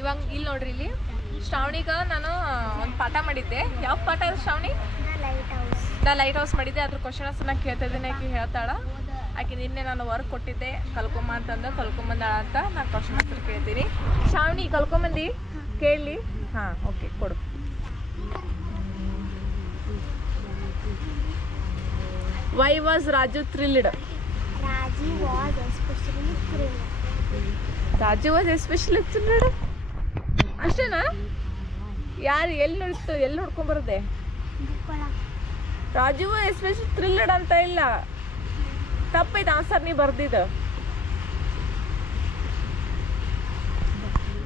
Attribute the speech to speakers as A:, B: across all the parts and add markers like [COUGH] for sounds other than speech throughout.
A: ಇವಾಗ ಇಲ್ಲಿ ನೋಡ್ರಿ ಇಲ್ಲಿ. ಶ್ರಾವಣಿಗ ನಾನು ಒಂದು ಪಾಠ ಮಾಡಿದ್ದೆ. ಯಾವ ಪಾಠ ಇದೆ ಶ್ರಾವಣಿ?
B: ಲೈಟ್ ಹೌಸ್
A: ನಾ ಲೈಟ್ ಹೌಸ್ ಮಾಡಿದ್ದೆ. ಅದ್ರ ಕ್ವಶನ್ ನಾ ಕೇಳ್ತಾ ಇದ್ದೀನಿ ಆಕೆ ಹೇಳ್ತಾಳ. ಆಕೆ ನಿನ್ನೆ ನಾನು ವರ್ಕ್ ಕೊಟ್ಟಿದ್ದೆ. ಕಲ್ಕೊಂಬ ಅಂತಂದು ಕಲ್ಕೊಂಬಂದಾಳ ಅಂತ ನಾನು ಕ್ವಶನ್ ಆನ್ಸರ್ ಕೇಳ್ತೀನಿ. ಶ್ರಾವಣಿ ಕಲ್ಕೊಂಬಂದಿ? ಕೇಳಿ. ಹಾಂ ಓಕೆ ಕೊಡು. Why was Raju thrilled
B: Raju was especially thrilled
A: Raju was especially thrilled ಅಷ್ಟೇನಾ? ಯಾರು ಎಲ್ಲಿ ನೋಡ್ತು, ಎಲ್ಲಿ ನೋಡ್ಕೊಂಬರದೆ ರಾಜು ಎಸ್ಪೆಷಲ್ ಥ್ರಿಲ್ಲಡ್ ಅಂತ ಇಲ್ಲ. ತಪ್ಪೈತೆ ಆನ್ಸರ್ ನೀ ಬರ್ದಿದ್ದು.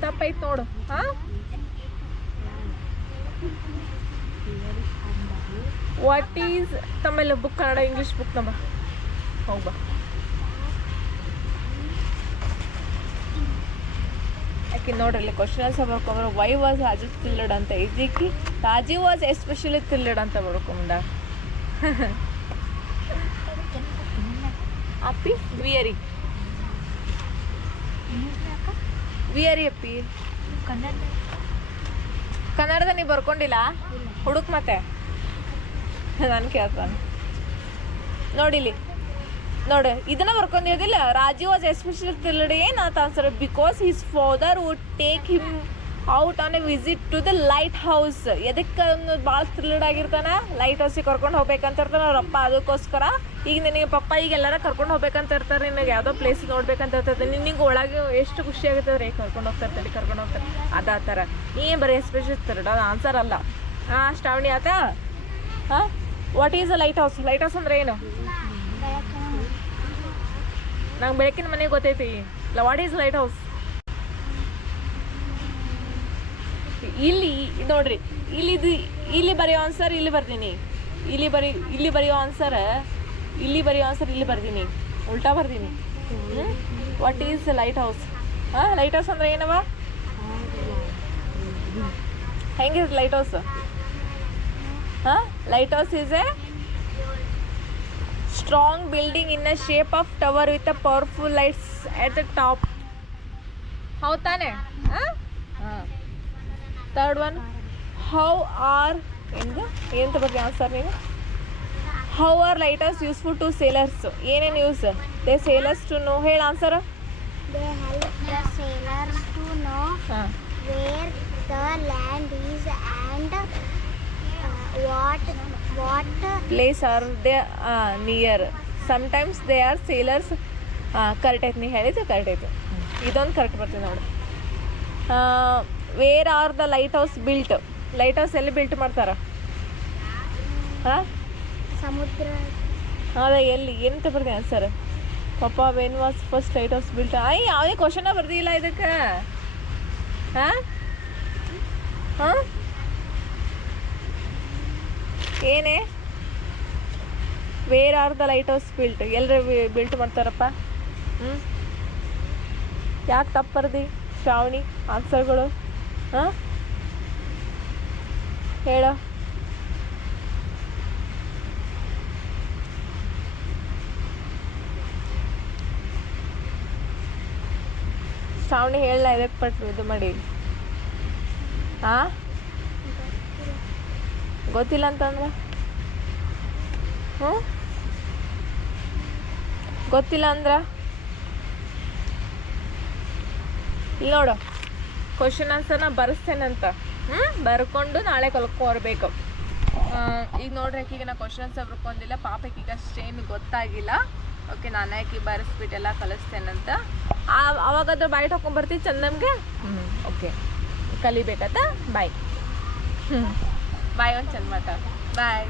A: ತಪ್ಪೈತೆ ನೋಡು, ಹಾ? ವಾಟ್ ಈಸ್ ತಮ್ಮೆಲ್ಲ ಬುಕ್ ಕನ್ನಡ ಇಂಗ್ಲೀಷ್ ಬುಕ್ ನಮ್ಮ ಹೋಗ್ಬಾ. ಯಾಕೆ ನೋಡ್ರಿ ಕ್ವಶನ್ ಆನ್ಸರ್ ಬರ್ಕೊಂಡ್ರೆ ವೈ ವಾಸ್ ರಾಜು ತಿಲ್ಲಡ್ ಅಂತ ಇದಕ್ಕೆ ರಾಜೀವ್ ವಾಸ್ ಎಸ್ಪೆಷಲಿ ತಿಲ್ಲಡ್ ಅಂತ ಬರ್ಕೊಂಡ ಅಪ್ಪಿ ವಿಯರಿ ವಿಯರಿ ಅಪ್ಪಿ
B: ಕನ್ನಡ
A: ಕನ್ನಡದ ನೀವು ಬರ್ಕೊಂಡಿಲ್ಲ ಹುಡುಕ್ ಮತ್ತೆ ನಾನು ಕೇಳ್ತಾನೆ ನೋಡಿಲಿ ನೋಡು, ಇದನ್ನ ಬರ್ಕೊಂಡಿರೋದಿಲ್ಲ ರಾಜೀವ್ ವಾಸ್ ಎಸ್ಪೆಷಲ್ ತಿಳಿ ಏನು ಅಂತ answer because his father would take him out on a visit to the lighthouse ಎದಕ್ಕೆ ಭಾಳ ಥ್ರಿಲ್ಲಡ್ ಆಗಿರ್ತಾನೆ? ಲೈಟ್ ಹೌಸಿಗೆ ಕರ್ಕೊಂಡು ಹೋಗ್ಬೇಕಂತ ಇರ್ತಾನೆ ಅವ್ರ ಅಪ್ಪ ಅದಕ್ಕೋಸ್ಕರ. ಈಗ ನಿನಗೆ ಪಪ್ಪ, ಈಗ ಎಲ್ಲಾರ ಕರ್ಕೊಂಡು ಹೋಗ್ಬೇಕಂತ ಇರ್ತಾರೆ. ನಿನಗೆ ಯಾವುದೋ ಪ್ಲೇಸ್ ನೋಡ್ಬೇಕಂತ ಇರ್ತದೆ ನಿನಗೆ ಒಳಗೆ ಎಷ್ಟು ಖುಷಿ ಆಗುತ್ತೆ ರೀ ಕರ್ಕೊಂಡು ಹೋಗ್ತಾರೆ ಇರ್ತಾರೆ, ಕರ್ಕೊಂಡು ಹೋಗ್ತಾರೆ ಅದ ಥರ. ಏನು ಬರೀ ಎಸ್ಪೆಷಲ್ ಥ್ರಿಲ್ಲಡ್ ಅದು ಆನ್ಸರ್ ಅಲ್ಲ. ಹಾಂ ಶ್ರಾವಣಿ ಆತ? ಹಾಂ what is a lighthouse lighthouse ಅಂದ್ರೆ ಏನು? ನಂಗೆ ಬೆಳಕಿನ ಮನೆಗೆ ಗೊತ್ತೈತಿ. What is lighthouse. ಇಲ್ಲಿ, ನೋಡ್ರಿ ಇಲ್ಲಿ ಇದು ಇಲ್ಲಿ ಬರೆಯೋ ಆನ್ಸರ್ ಇಲ್ಲಿ ಬರ್ತೀನಿ ಇಲ್ಲಿ ಬರಿ, ಇಲ್ಲಿ ಬರೆಯೋ ಆನ್ಸರ್ ಇಲ್ಲಿ ಬರೆಯೋ ಆನ್ಸರ್ ಇಲ್ಲಿ ಬರ್ತೀನಿ ಉಲ್ಟಾ ಬರ್ತೀನಿ ವಾಟ್ ಈಸ್ ಲೈಟ್ ಹೌಸ್ ಹಾಂ ಲೈಟ್ ಹೌಸ್ ಅಂದ್ರೆ ಏನವ? ಹೆಂಗಿರ್ ಲೈಟ್ ಹೌಸ್ ಹಾಂ lighthouse is a strong building in a shape of tower with a powerful lights at the top ಹೌದ್ ತಾನೆ ಥರ್ಡ್ ಒನ್ ಹೌ ಆರ್ ಎಂದು ಏನಂತ ಬರ್ತೀವಿ ಆನ್ಸರ್ ನೀವು how are lighters useful to sailors ಏನೇನು use they sailors to know ಹೇಳ answer
B: they help the sailors to know where land land is
A: place are they near sometimes they are sailors correct ಐತೆ ನೀ ಹೇಳಿದ್ದು correct ಐತೆ ಇದೊಂದು correct ಬರ್ತದೆ ನೋಡಿ. Where are the lighthouse built lighthouse ಎಲ್ಲಿ built ಮಾಡ್ತಾರ? ಹಾಂ?
B: ಸಮುದ್ರ.
A: ಅದ ಎಲ್ಲಿ? ಏನಂತ ಬರ್ತೀನಿ answer papa when was first lighthouse built I ಯಾವುದೇ ಕ್ವಶನ ಬರ್ದಿಲ್ಲ ಇದಕ್ಕೆ. ಹಾಂ? ಹಾಂ? ಏನೇ? Where are the lighthouse built ಎಲ್ಲರ ಬಿಲ್ಟ್ ಮಾಡ್ತಾರಪ್ಪ. ಹ್ಞೂ ಯಾಕೆ ತಪ್ಪರ್ದಿ ಶ್ರಾವಣಿ ಆನ್ಸರ್ಗಳು ಹಾಂ? ಹೇಳ. ಶ್ರಾವಣಿ ಹೇಳಲ್ಲ, ಇದಕ್ಕೆ ಪಟ್ಟು ಇದು ಮಾಡಿ. ಹಾಂ? ಗೊತ್ತಿಲ್ಲ ಅಂತಂದ್ರೆ? ಹ್ಞೂ? ಗೊತ್ತಿಲ್ಲ ಅಂದ್ರೆ? ಇಲ್ಲಿ ನೋಡು ಕ್ವಶನ್ ಆನ್ಸರ್ನ ಬರೆಸ್ತೇನಂತ. ಹ್ಞೂ? ಬರ್ಕೊಂಡು ನಾಳೆ ಕಲ್ಕೊರ್ಬೇಕು ಈಗ ನೋಡ್ರಿ ಆಕಿಗೆ ನಾ ಕ್ವಶನ್ ಆನ್ಸರ್ ಬರ್ಕೊಂಡಿಲ್ಲ. ಈಗ ಅಷ್ಟೇನು ಗೊತ್ತಾಗಿಲ್ಲ. ಓಕೆ ನಾನು ಆಕಿ ಬರೆಸ್ಬಿಟ್ಟೆಲ್ಲ ಕಲಿಸ್ತೇನಂತ. ಅವಾಗಾದ್ರೂ ಬಾಯಿ ಹಾಕೊಂಡ್ಬರ್ತೀವಿ ಚಂದಮ್ಗೆ ಹ್ಞೂ ಓಕೆ ಕಲಿಬೇಕಾತ? ಬಾಯ್ ಹ್ಞೂ [LAUGHS] ಬಾಯ್ ಒಂದು ಚಂದ ಮಾತಾ ಬಾಯ್